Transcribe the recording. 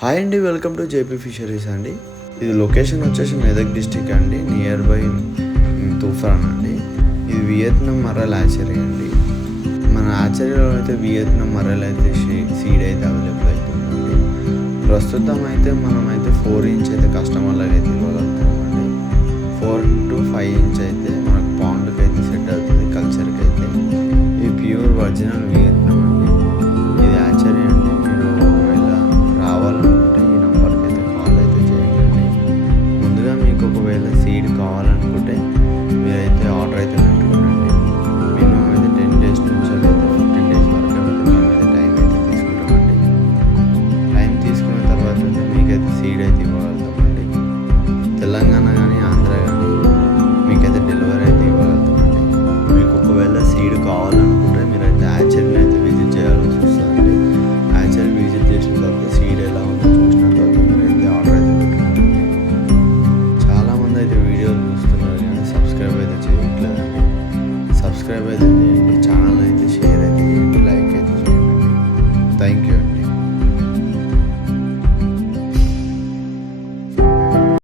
Hi అండి, welcome to JP fisheries అండి. ఇది లొకేషన్ వచ్చేసి మెదక్ డిస్టిక్ అండి, నియర్ బై తుఫాన్ అండి. ఇది వియత్నాం మరల్ హ్యాచరీ అండి. మన హ్యాచరీలో అయితే వియత్నాం మరల్ అయితే సీడ్ అయితే అవైలబుల్ అవుతుందండి. ప్రస్తుతం అయితే మనమైతే 4 ఇంచ్ అయితే కస్టమర్లకు అయితే ఇవ్వగలుగుతామండి. 4 to 5 ఇంచ్ అయితే మనకు పాండ్కి అయితే సెట్ అవుతుంది, కల్చర్కి అయితే. ఇది ప్యూర్ ఒరిజినల్ వియత్నాం అండి. ఇది హ్యాచరీ అండి. మీరు ఒకవేళ రావాలనుకుంటే ఈ నెంబర్కి అయితే కాల్ అయితే చేయండి. ముందుగా మీకు ఒకవేళ సీడ్ కావాలనుకుంటే మీరైతే ఆర్డర్ అయితే పెట్టుకోండి. మినిమం అయితే 10 days నుంచి అయితే 15 days వరకు అయితే మేమైతే టైం అయితే తీసుకుంటామండి. టైం తీసుకున్న తర్వాత మీకైతే సీడ్ అయితే ఇవ్వగలుగుతామండి. తెలంగాణ కానీ ఆంధ్ర కానీ మీకైతే డెలివరీ అయితే ఇవ్వగలుగుతామండి. మీకు ఒకవేళ సీడ్ కావాలనుకుంటే మీరైతే హ్యాచరీని అయితే విజిట్ చేయాల్సి వస్తుందండి. హ్యాచరీ విజిట్ చేసిన తర్వాత సీడ్ ఎలా ఉందో చూసిన తర్వాత మీరైతే ఆర్డర్ అయితే పెట్టుకోండి. చాలామంది అయితే వీడియోలు చూస్తున్నారు కానీ సబ్స్క్రైబ్ అయితే చేయట్లేదండి. సబ్స్క్రైబ్ అయితే చేయండి, ఛానల్ అయితే షేర్ అయితే చేయండి, లైక్ అయితే చేయండి. థ్యాంక్ యూ అండి.